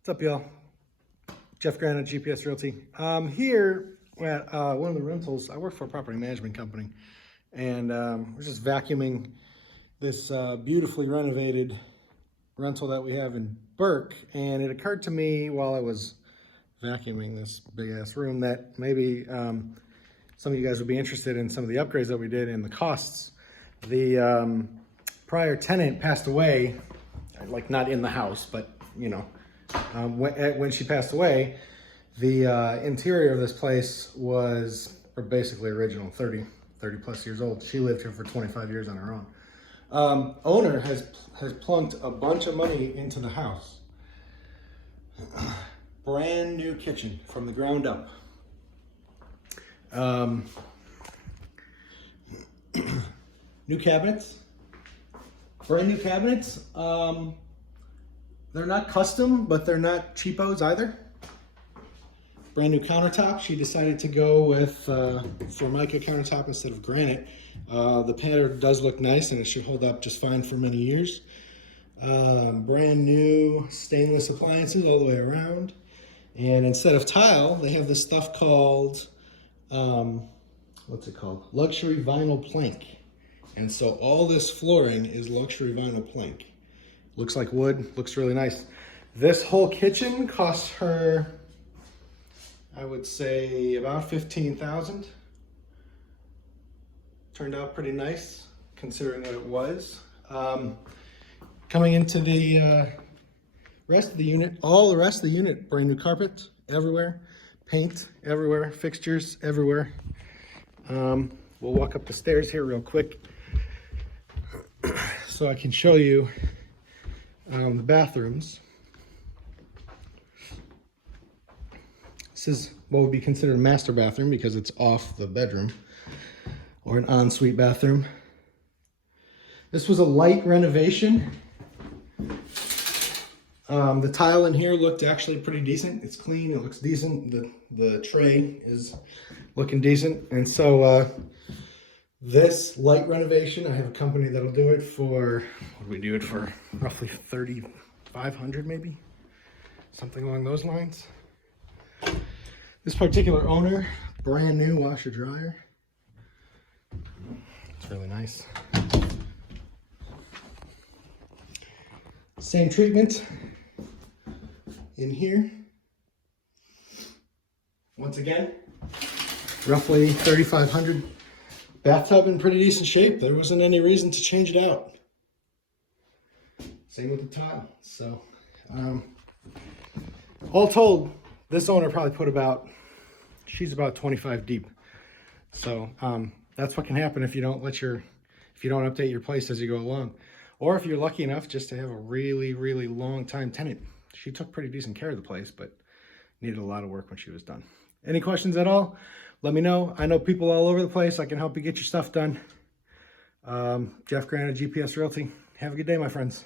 What's up, y'all? Jeff Grant at GPS Realty. Here at one of the rentals. I work for a property management company, and we're just vacuuming this beautifully renovated rental that we have in Burke. And it occurred to me while I was vacuuming this big ass room that maybe some of you guys would be interested in some of the upgrades that we did and the costs. The prior tenant passed away, like not in the house, but you know, when she passed away, the interior of this place was basically original, 30 plus years old. She lived here for 25 years on her own. Owner has plunked a bunch of money into the house. Brand new kitchen from the ground up. New cabinets, brand new cabinets. They're not custom, but they're not cheapos either. Brand new countertop. She decided to go with Formica countertop instead of granite. The pattern does look nice and it should hold up just fine for many years. Brand new stainless appliances all the way around. And instead of tile, they have this stuff called, what's it called? Luxury vinyl plank. And so all this flooring is luxury vinyl plank. Looks like wood, looks really nice. This whole kitchen cost her, I would say, about $15,000. Turned out pretty nice, considering what it was. Coming into the rest of the unit, all the rest of the unit, brand new carpet everywhere, paint everywhere, fixtures everywhere. We'll walk up the stairs here real quick so I can show you the bathrooms. This is what would be considered a master bathroom because it's off the bedroom, or an ensuite bathroom. This was a light renovation. The tile in here looked actually pretty decent. It's clean, it looks decent. The tray is looking decent. And so this light renovation, I have a company that'll do it for, what do we do it for? Roughly $3,500 maybe? Something along those lines. This particular owner, brand new washer dryer. It's really nice. Same treatment in here. Once again, roughly $3,500. Bathtub in pretty decent shape. There wasn't any reason to change it out. Same with the tile. So, all told, this owner probably put about, she's about 25 deep. So, that's what can happen if you don't update your place as you go along. Or if you're lucky enough just to have a really, really long time tenant. She took pretty decent care of the place, but needed a lot of work when she was done. Any questions at all? Let me know. I know people all over the place. I can help you get your stuff done. Jeff Grant at GPS Realty. Have a good day, my friends.